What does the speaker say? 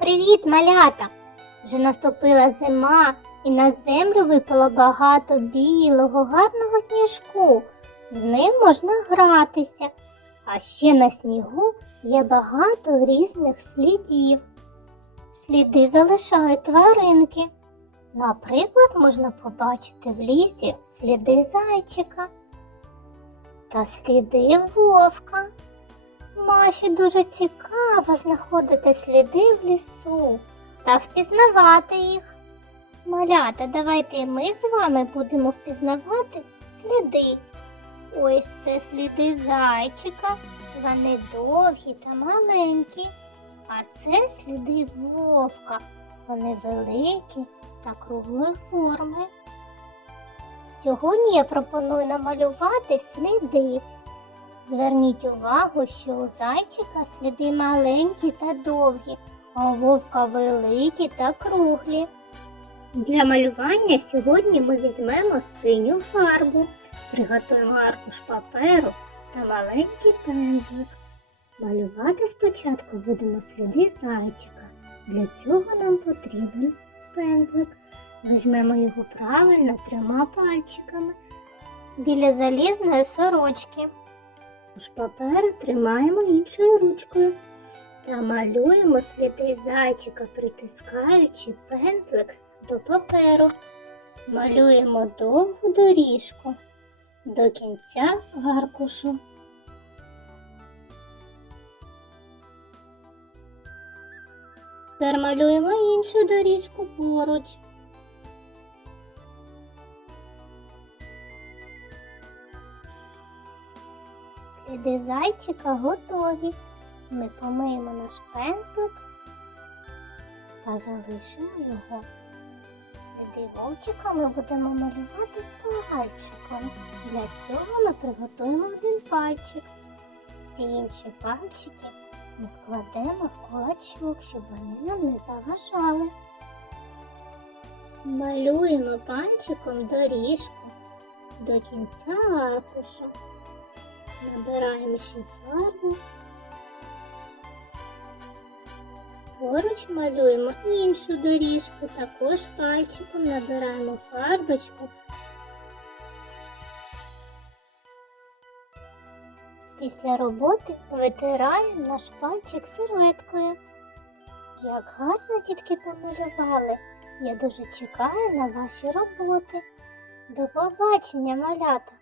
Привіт, малята! Вже наступила зима, і на землю випало багато білого, гарного сніжку. З ним можна гратися. А ще на снігу є багато різних слідів. Сліди залишають тваринки. Наприклад, можна побачити в лісі сліди зайчика та сліди вовка. Маші дуже цікаво знаходити сліди в лісу та впізнавати їх. Малята, давайте ми з вами будемо впізнавати сліди. Ось це сліди зайчика. Вони довгі та маленькі. А це сліди вовка. Вони великі та круглої форми. Сьогодні я пропоную намалювати сліди. Зверніть увагу, що у зайчика сліди маленькі та довгі, а у вовка великі та круглі. Для малювання сьогодні ми візьмемо синю фарбу, приготуємо аркуш паперу та маленький пензлик. Малювати спочатку будемо сліди зайчика. Для цього нам потрібен пензлик. Візьмемо його правильно трьома пальчиками біля залізної сорочки. Уж папер тримаємо іншою ручкою та малюємо сліди зайчика, притискаючи пензлик до паперу. Малюємо довгу доріжку до кінця гаркушу. Тепер малюємо іншу доріжку поруч. Сліди зайчика готові. Ми помиємо наш пензлик та залишимо його. Сліди вовчика ми будемо малювати пальчиком. Для цього ми приготуємо один пальчик. Всі інші пальчики ми складемо в кулачок, щоб вони нам не заважали. Малюємо пальчиком доріжку до кінця аркуша. Набираємо ще фарбу. Поруч малюємо іншу доріжку, також пальчиком набираємо фарбочку. Після роботи витираємо наш пальчик серветкою. Як гарно дітки помалювали. Я дуже чекаю на ваші роботи. До побачення, малята!